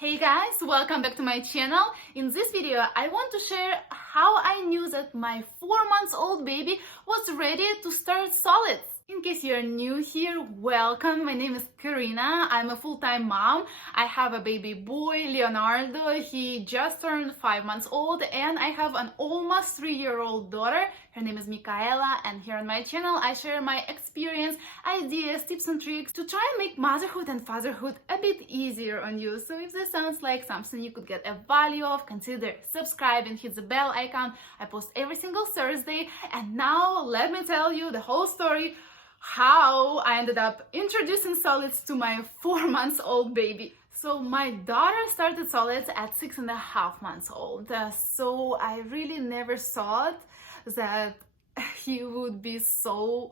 Hey guys, welcome back to my channel. In this video, I want to share how I knew that my 4-month-old baby was ready to start solids. In case you're new here, welcome. My name is Karyna. I'm a full-time mom. I have a baby boy, Leonardo. He just turned 5 months old, and I have an almost 3-year-old daughter. Her name is Michaela, and here on my channel, I share my experience, ideas, tips and tricks to try and make motherhood and fatherhood a bit easier on you. So if this sounds like something you could get a value of, consider subscribing, hit the bell icon. I post every single Thursday. And now let me tell you the whole story how I ended up introducing solids to my 4-month-old baby. So my daughter started solids at 6.5 months old. So I really never thought that he would be so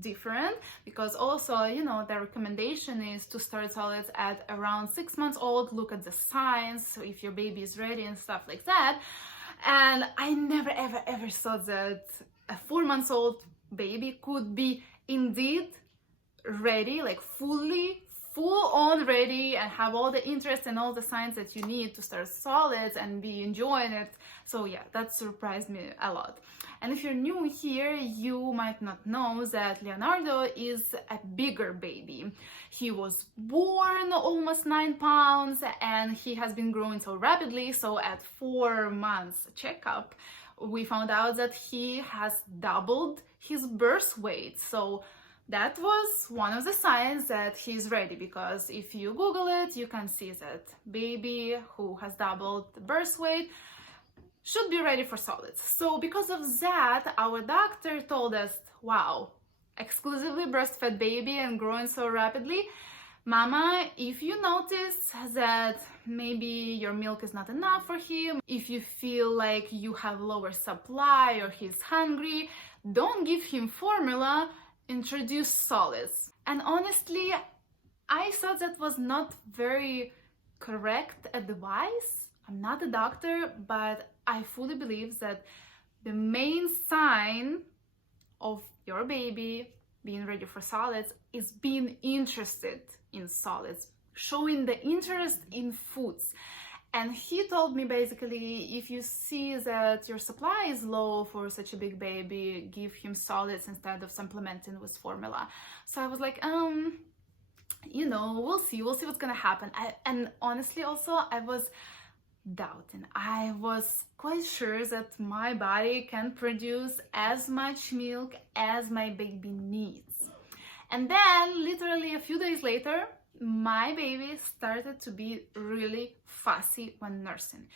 different, because also, you know, the recommendation is to start solids at around 6 months old. Look at the signs, so if your baby is ready and stuff like that. And I never ever thought that a 4-month-old baby could be indeed ready, like full on ready, and have all the interest and all the signs that you need to start solids and be enjoying it. So yeah, that surprised me a lot. And if you're new here, you might not know that Leonardo is a bigger baby. He was born almost 9 pounds and he has been growing so rapidly. So at 4 months checkup, we found out that he has doubled his birth weight. So that was one of the signs that he's ready, because if you Google it, you can see that baby who has doubled the birth weight should be ready for solids. So because of that, our doctor told us, wow, exclusively breastfed baby and growing so rapidly, Mama, if you notice that maybe your milk is not enough for him, if you feel like you have lower supply or he's hungry, don't give him formula, introduce solids. And honestly, I thought that was not very correct advice. I'm not a doctor, but I fully believe that the main sign of your baby being ready for solids is being interested in solids, showing the interest in foods. And he told me basically, if you see that your supply is low for such a big baby, give him solids instead of supplementing with formula. So I was like, you know, we'll see what's gonna happen. And honestly, also, I was doubting. I was quite sure that my body can produce as much milk as my baby needs. And then literally a few days later, my baby started to be really fussy when nursing.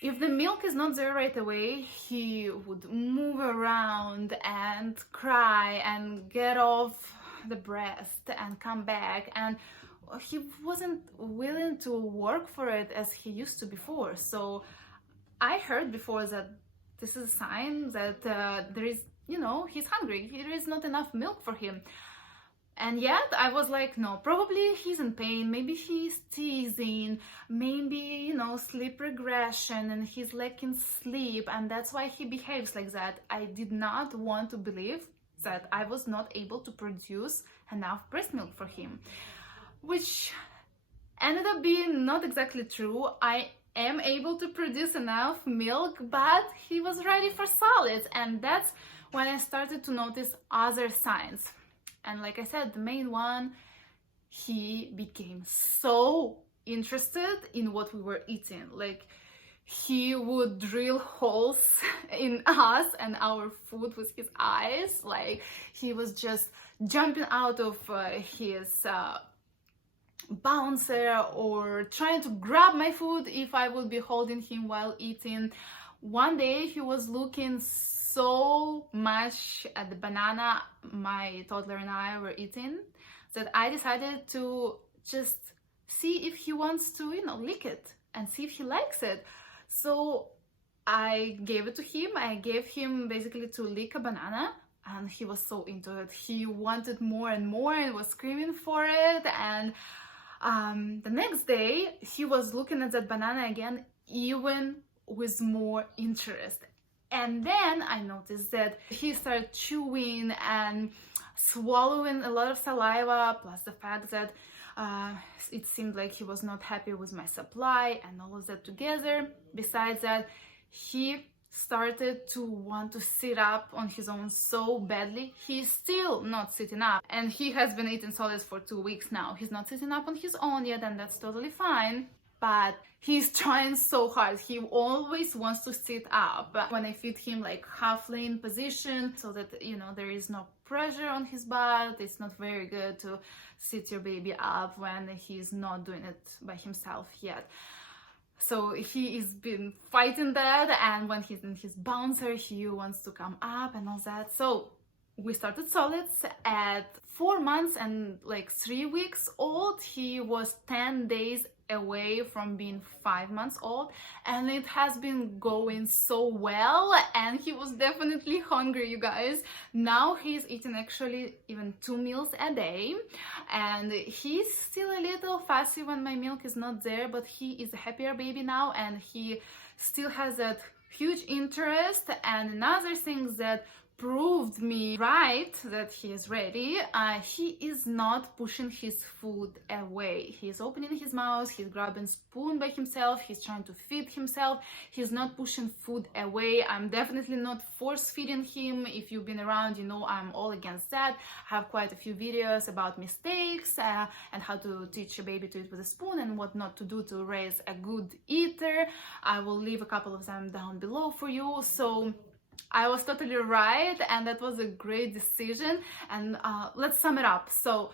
If the milk is not there right away, he would move around and cry and get off the breast and come back, and he wasn't willing to work for it as he used to before. So I heard before that this is a sign that there is, you know, he's hungry. There is not enough milk for him. And yet I was like, no, probably he's in pain. Maybe he's teasing, maybe, you know, sleep regression and he's lacking sleep. And that's why he behaves like that. I did not want to believe that I was not able to produce enough breast milk for him, which ended up being not exactly true. I am able to produce enough milk, but he was ready for solids. And that's when I started to notice other signs. And like I said, the main one, he became so interested in what we were eating. Like, he would drill holes in us and our food with his eyes. Like, he was just jumping out of his bouncer or trying to grab my food if I would be holding him while eating. One day he was looking so much at the banana my toddler and I were eating that I decided to just see if he wants to, you know, lick it and see if he likes it. So I gave it to him. I gave him basically to lick a banana, and he was so into it. He wanted more and more and was screaming for it. And the next day he was looking at that banana again, even with more interest. And then I noticed that he started chewing and swallowing a lot of saliva, plus the fact that It seemed like he was not happy with my supply and all of that together. Besides that, he started to want to sit up on his own so badly. He's still not sitting up, and he has been eating solids for 2 weeks now. He's not sitting up on his own yet, and that's totally fine, but he's trying so hard. He always wants to sit up. When I feed him like half laying position, so that, you know, there is no pressure on his butt, it's not very good to sit your baby up when he's not doing it by himself yet. So he is been fighting that, and when he's in his bouncer, he wants to come up and all that. So we started solids at 4 months and like 3 weeks old. He was 10 days away from being 5 months old, and it has been going so well, and he was definitely hungry, you guys. Now he's eating actually even 2 meals a day, and he's still a little fussy when my milk is not there, but he is a happier baby now, and he still has that huge interest. And another thing that proved me right that he is ready, he is not pushing his food away. He's opening his mouth, he's grabbing spoon by himself, he's trying to feed himself. He's not pushing food away. I'm definitely not force feeding him. If you've been around, you know I'm all against that. I have quite a few videos about mistakes and how to teach a baby to eat with a spoon and what not to do to raise a good eater. I will leave a couple of them down below for you. So I was totally right, and that was a great decision. And let's sum it up. So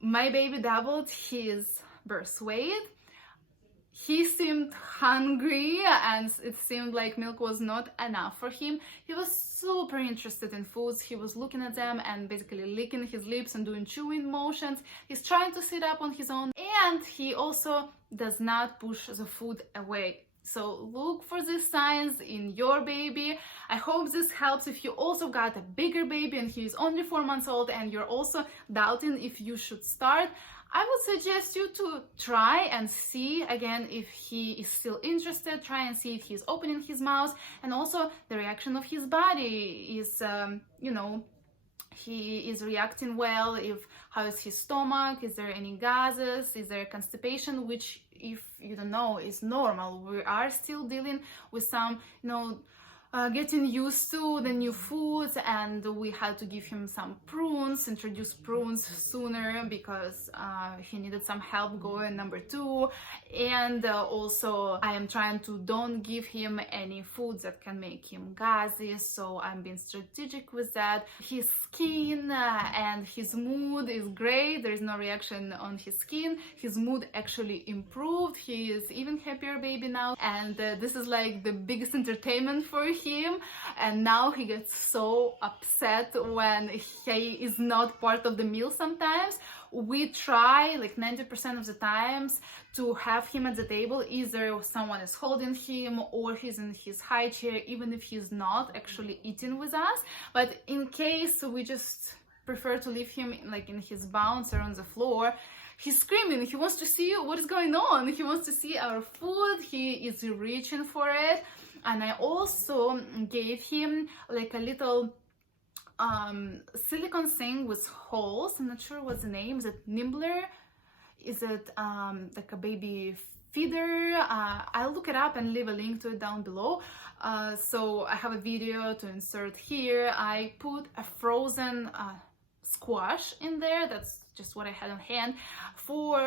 my baby doubled his birth weight. He seemed hungry, and it seemed like milk was not enough for him. He was super interested in foods. He was looking at them and basically licking his lips and doing chewing motions. He's trying to sit up on his own, and he also does not push the food away. So look for these signs in your baby. I hope this helps. If you also got a bigger baby and he's only 4 months old and you're also doubting if you should start, I would suggest you to try and see again if he is still interested. Try and see if he's opening his mouth, and also the reaction of his body is, you know, he is reacting well. If how is his stomach? Is there any gases? Is there constipation? Which, if you don't know, is normal. We are still dealing with some, you know, getting used to the new foods, and we had to give him some prunes, introduce prunes sooner because he needed some help going number 2. And also I am trying to don't give him any foods that can make him gassy, so I'm being strategic with that. His skin and his mood is great. There is no reaction on his skin. His mood actually improved. He is even happier baby now, and this is like the biggest entertainment for him. And now he gets so upset when he is not part of the meal. Sometimes we try like 90% of the times to have him at the table. Either someone is holding him or he's in his high chair, even if he's not actually eating with us. But in case we just prefer to leave him like in his bouncer on the floor, he's screaming. He wants to see what is going on. He wants to see our food. He is reaching for it. And I also gave him like a little silicone thing with holes. I'm not sure what's the name. Is it nibbler? Is it like a baby feeder? I'll look it up and leave a link to it down below. So I have a video to insert here. I put a frozen squash in there. That's just what I had on hand for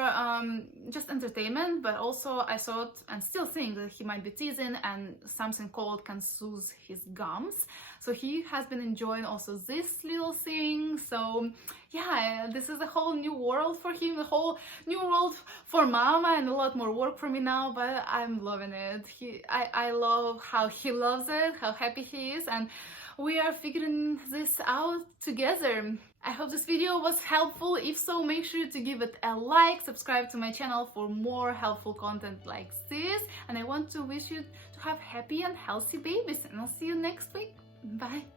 just entertainment, but also I thought and still think that he might be teasing, and something cold can soothe his gums. So he has been enjoying also this little thing. So yeah, this is a whole new world for him, a whole new world for mama, and a lot more work for me now, but I'm loving it. I love how he loves it, how happy he is, and we are figuring this out together. I hope this video was helpful. If so, make sure to give it a like, subscribe to my channel for more helpful content like this, and I want to wish you to have happy and healthy babies, and I'll see you next week. Bye.